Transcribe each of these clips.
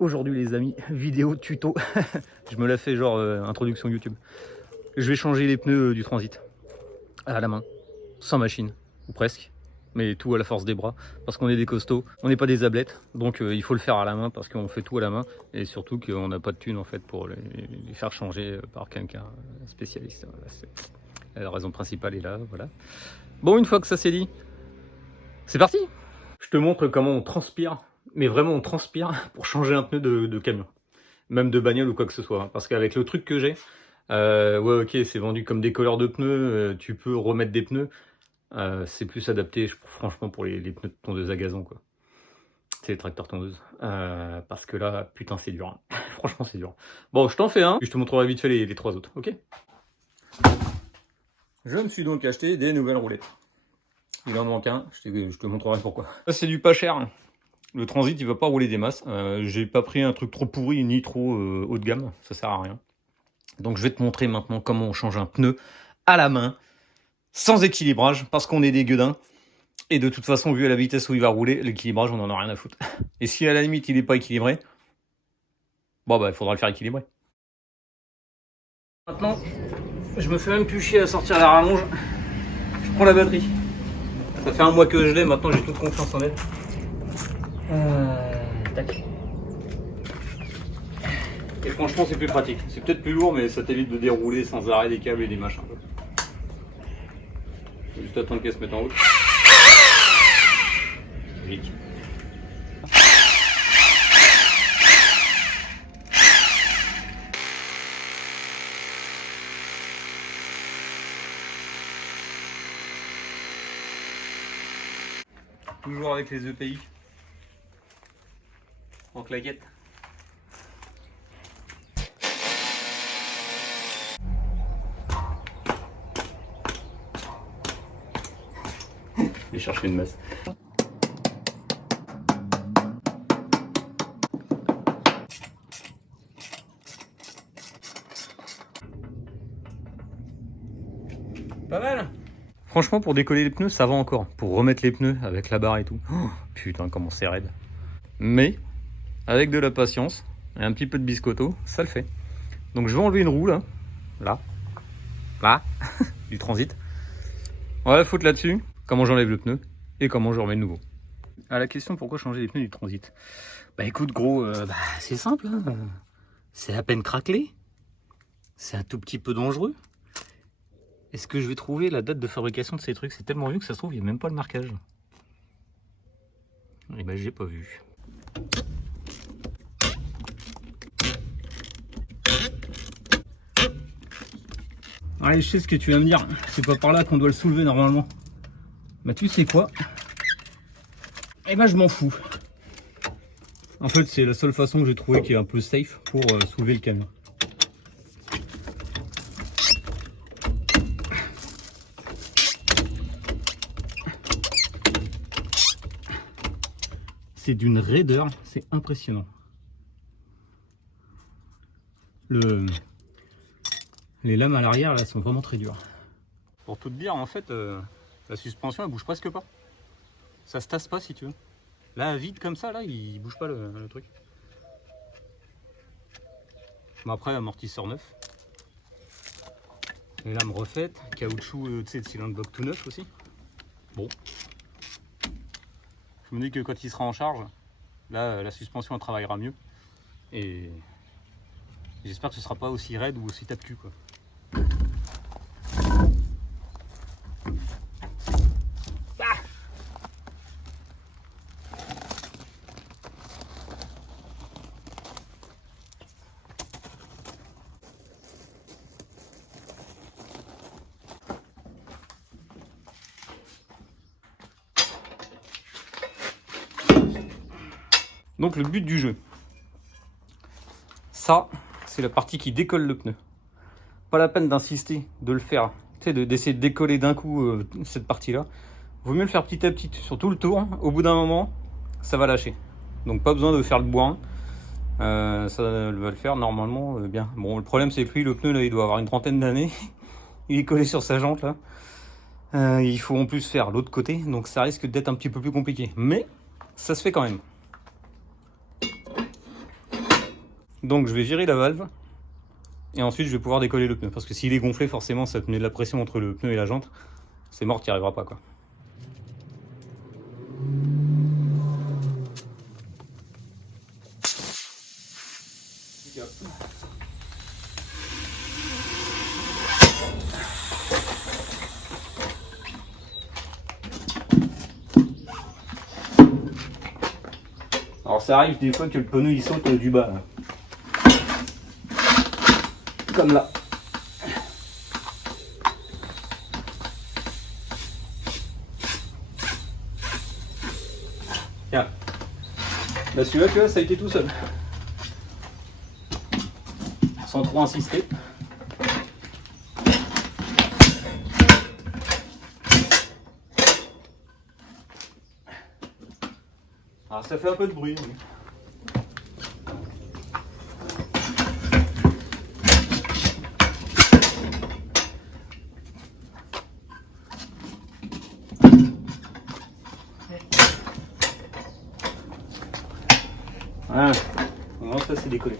Aujourd'hui les amis, vidéo tuto. Je me la fais genre introduction YouTube. Je vais changer les pneus du Transit à la main, sans machine, ou presque, mais tout à la force des bras, parce qu'on est des costauds, on n'est pas des ablettes, donc il faut le faire à la main, parce qu'on fait tout à la main, et surtout qu'on n'a pas de thunes en fait pour les faire changer par quelqu'un spécialiste. Voilà, la raison principale est là, voilà. Bon, une fois que ça c'est dit, c'est parti. Je te montre comment on transpire, mais vraiment on transpire pour changer un pneu de camion, même de bagnole ou quoi que ce soit, parce qu'avec le truc que j'ai, ouais ok c'est vendu comme décolleur de pneus, tu peux remettre des pneus, c'est plus adapté franchement pour les pneus de tondeuse à gazon quoi. C'est les tracteurs tondeuses, parce que là putain c'est dur, hein. Franchement c'est dur. Bon je t'en fais un, puis je te montrerai vite fait les trois autres, ok. Je me suis donc acheté des nouvelles roulettes. Il en manque un, je te montrerai pourquoi. Ça c'est du pas cher. Le Transit il va pas rouler des masses. J'ai pas pris un truc trop pourri ni trop haut de gamme, ça sert à rien. Donc je vais te montrer maintenant comment on change un pneu à la main, sans équilibrage, parce qu'on est des gueudins. Et de toute façon, vu à la vitesse où il va rouler, l'équilibrage on en a rien à foutre. Et si à la limite il est pas équilibré, bon bah il faudra le faire équilibrer. Maintenant, je me fais même plus chier à sortir la rallonge. Je prends la batterie. Ça fait un mois que je l'ai, maintenant j'ai toute confiance en elle. Tac. Et franchement c'est plus pratique. C'est peut-être plus lourd mais ça t'évite de dérouler sans arrêt des câbles et des machins. Faut juste attendre qu'elle se mette en route. Logique. Toujours avec les EPI. En claquette. Je vais chercher une masse. Pas mal. Franchement, pour décoller les pneus, ça va encore. Pour remettre les pneus avec la barre et tout. Oh, putain, comment c'est raide. Mais, avec de la patience et un petit peu de biscotto, ça le fait. Donc je vais enlever une roue là. Là. Du Transit. On va la foutre là-dessus. Comment j'enlève le pneu et comment je remets le nouveau. À la question pourquoi changer les pneus du Transit. Bah écoute gros, c'est simple. Hein. C'est à peine craquelé. C'est un tout petit peu dangereux. Est-ce que je vais trouver la date de fabrication de ces trucs? C'est tellement vieux que ça se trouve, il n'y a même pas le marquage. Et ben j'ai pas vu. Allez, je sais ce que tu vas me dire. C'est pas par là qu'on doit le soulever normalement. Bah tu sais quoi? Eh ben je m'en fous. En fait c'est la seule façon que j'ai trouvé qui est un peu safe pour soulever le camion. C'est d'une raideur, c'est impressionnant. Les lames à l'arrière là sont vraiment très dures. Pour tout te dire, en fait, la suspension elle bouge presque pas. Ça se tasse pas si tu veux. Là, vide comme ça, là, il bouge pas le truc. Bon, après, amortisseur neuf. Les lames refaites, caoutchouc, tu sais, de cylindre bloc tout neuf aussi. Bon. Je me dis que quand il sera en charge, là, la suspension elle travaillera mieux. Et j'espère que ce sera pas aussi raide ou aussi tape-cul, quoi. Donc le but du jeu, ça c'est la partie qui décolle le pneu. Pas la peine d'insister, de le faire, tu sais, d'essayer de décoller d'un coup cette partie-là. Vaut mieux le faire petit à petit sur tout le tour. Au bout d'un moment, ça va lâcher. Donc pas besoin de faire le bourrin. Ça va le faire normalement bien. Bon, le problème c'est que lui, le pneu là, il doit avoir une trentaine d'années. Il est collé sur sa jante là. Il faut en plus faire l'autre côté, donc ça risque d'être un petit peu plus compliqué. Mais ça se fait quand même. Donc je vais virer la valve et ensuite je vais pouvoir décoller le pneu. Parce que s'il est gonflé, forcément ça te met de la pression entre le pneu et la jante. C'est mort, tu n'y arriveras pas quoi. Alors ça arrive des fois que le pneu il saute du bas là. Comme là. Tiens. Là celui-là tu vois ça a été tout seul. Sans trop insister. Alors ça fait un peu de bruit. Oui. Voilà, au moins ça c'est décollé.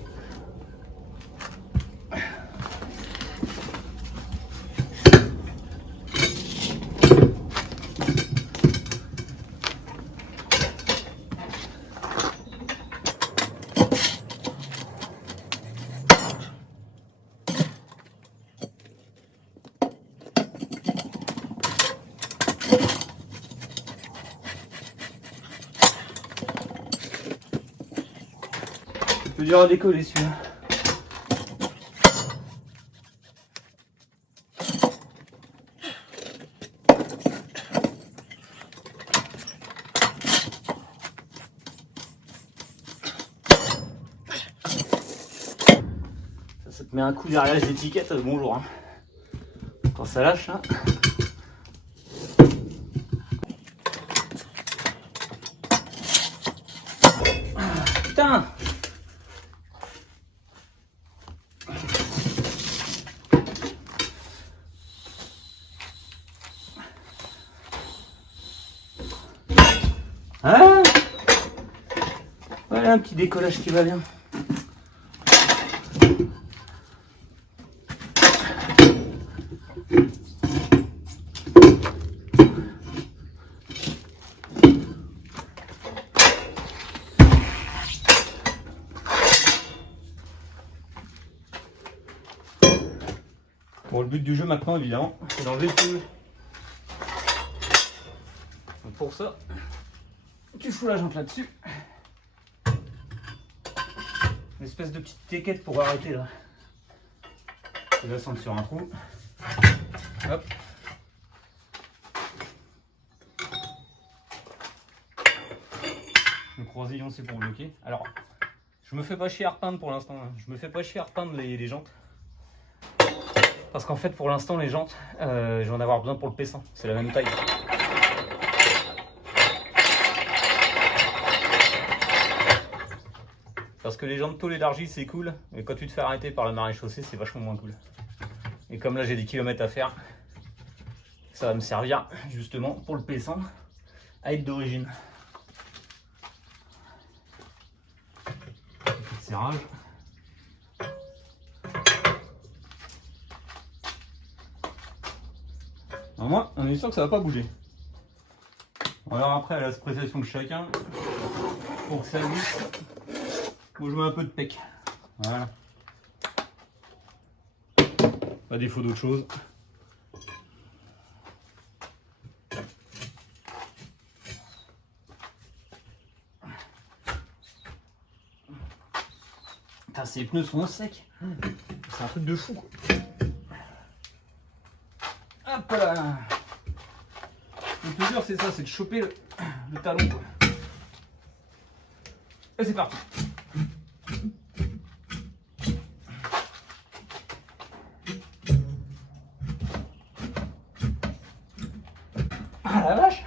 C'est dur à décoller celui-là. Ça te met un coup derrière les étiquettes, bonjour. Hein. Quand ça lâche là. Putain! Ah! Voilà un petit décollage qui va bien. Bon, le but du jeu maintenant, évidemment, c'est d'enlever le pneu. Donc pour ça, tu fous la jante là-dessus. Une espèce de petite étiquette pour arrêter là. Tu descends sur un trou. Hop. Le croisillon c'est pour bloquer. Alors, je me fais pas chier à repeindre pour l'instant. Hein. Je me fais pas chier à repeindre les jantes. Parce qu'en fait, pour l'instant, les jantes, je vais en avoir besoin pour le P100. C'est la même taille. Parce que les jantes tôle élargies, c'est cool. Mais quand tu te fais arrêter par la marée chaussée, c'est vachement moins cool. Et comme là, j'ai des kilomètres à faire, ça va me servir justement pour le P100 à être d'origine. Serrage. Alors moi, on est sûr que ça va pas bouger. Alors après, à l'appréciation de chacun, pour que ça glisse, moi je mets un peu de pec. Voilà. À défaut d'autre chose. Putain, ces pneus sont secs. C'est un truc de fou. Hop là. Le plus dur, c'est ça, c'est de choper le talon. Quoi. Et c'est parti. Ah la vache.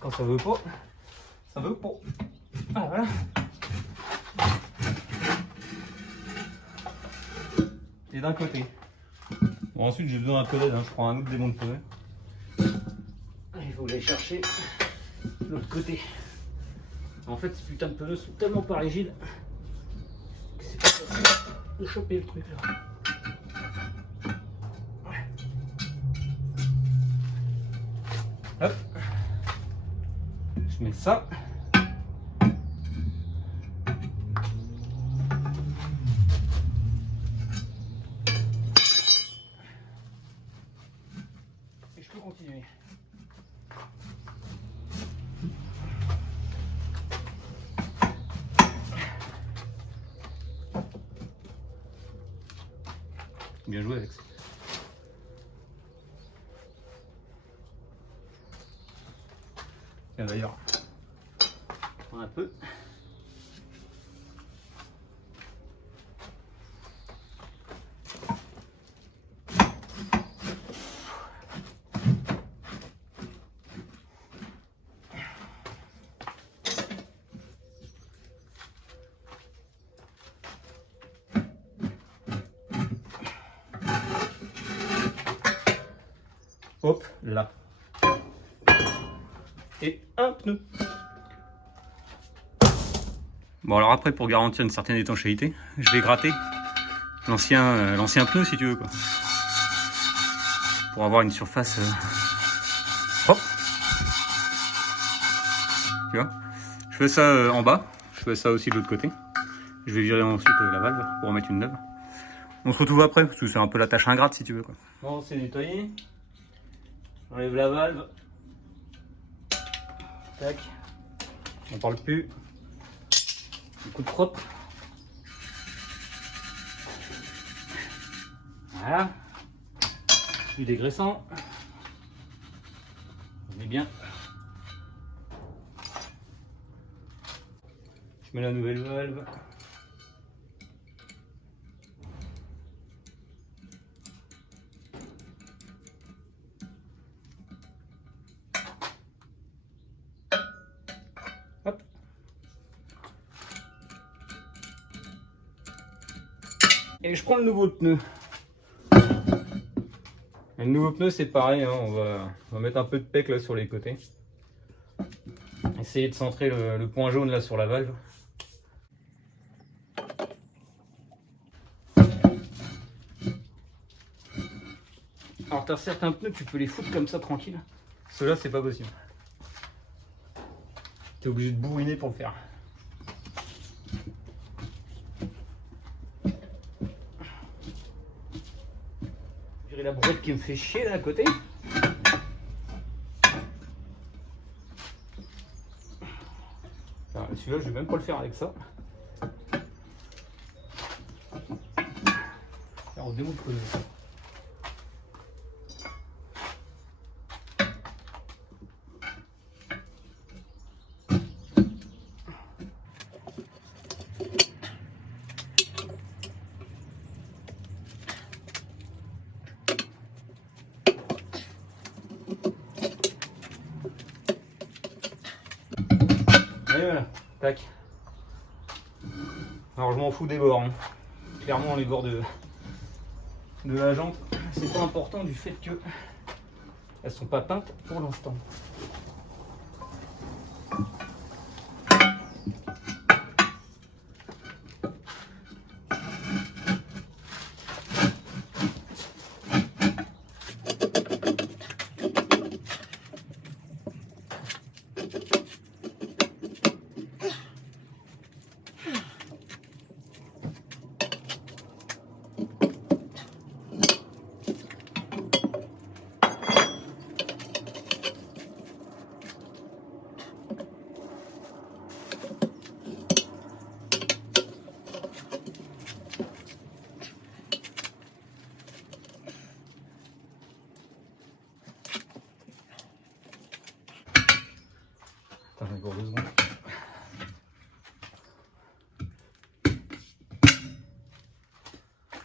Quand ça veut pas, ça veut pas. Ah voilà. Et d'un côté. Bon ensuite j'ai besoin d'un peu d'aide, hein. Je prends un autre démon de pneu. Il faut que j'aille chercher l'autre côté. En fait, ces putains de pneus sont tellement pas rigides que c'est pas facile de choper le truc là. Hop, je mets ça. Et je peux continuer. Bien joué Alex. Tiens d'ailleurs, prends un peu. Hop là. Et un pneu. Bon alors après, pour garantir une certaine étanchéité, je vais gratter l'ancien pneu si tu veux quoi. Pour avoir une surface propre. Tu vois. Je fais ça en bas, je fais ça aussi de l'autre côté. Je vais virer ensuite la valve pour en mettre une neuve. On se retrouve après parce que c'est un peu la tâche ingrate si tu veux quoi. Bon, c'est nettoyé. J'enlève la valve. Tac. On parle plus. Un coup de propre. Voilà. Du dégraissant. On est bien. Je mets la nouvelle valve. Hop. Et je prends le nouveau pneu. Et le nouveau pneu c'est pareil, hein, on va mettre un peu de pec là sur les côtés. Essayer de centrer le point jaune là sur la valve. Alors t'as certains pneus, tu peux les foutre comme ça tranquille. Ceux-là c'est pas possible. T'es obligé de bourriner pour le faire. J'ai la brouette qui me fait chier là à côté. Celui-là je vais même pas le faire avec ça. Alors on démonte le pneu. Et voilà, tac. Alors je m'en fous des bords, hein. Clairement les bords de la jante, c'est pas important du fait que elles sont pas peintes pour l'instant. Attends, encore 2 secondes.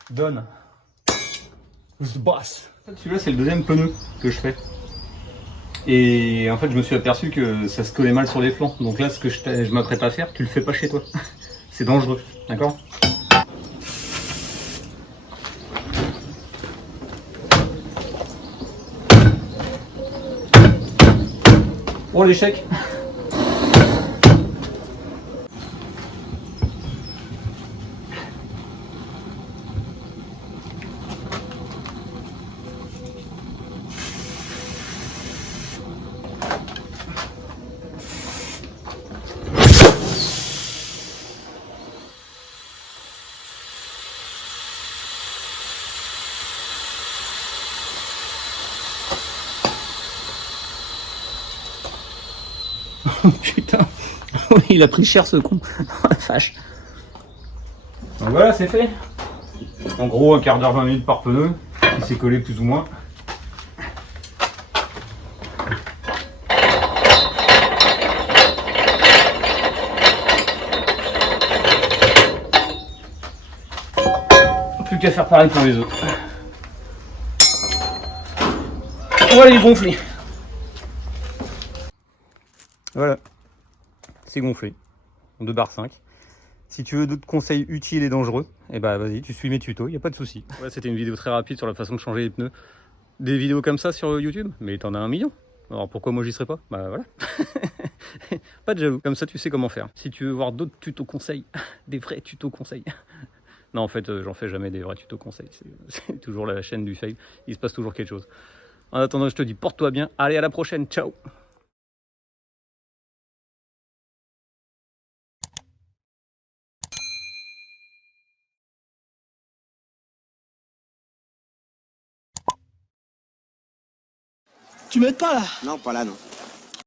Donne. The boss. Celui-là, c'est le deuxième pneu que je fais. Et en fait, je me suis aperçu que ça se collait mal sur les flancs. Donc là, ce que je m'apprête à faire, tu le fais pas chez toi. C'est dangereux, d'accord ? Oh l'échec. Putain, il a pris cher ce con. Oh la vache. Donc voilà, c'est fait. En gros, un quart d'heure, 20 minutes par pneu. Il s'est collé plus ou moins. Plus qu'à faire pareil pour les autres. On va les gonfler. Voilà, c'est gonflé. 2 barres 5. Si tu veux d'autres conseils utiles et dangereux, eh bah vas-y, tu suis mes tutos, y a pas de souci. Ouais, c'était une vidéo très rapide sur la façon de changer les pneus. Des vidéos comme ça sur YouTube, mais t'en as 1 million. Alors pourquoi moi j'y serais pas? Bah voilà. Pas de jaloux, comme ça tu sais comment faire. Si tu veux voir d'autres tutos conseils, des vrais tutos conseils. Non en fait j'en fais jamais des vrais tutos conseils, c'est toujours la chaîne du fail, il se passe toujours quelque chose. En attendant je te dis porte-toi bien, allez à la prochaine, ciao. Tu m'aides pas là? Non, pas là, non.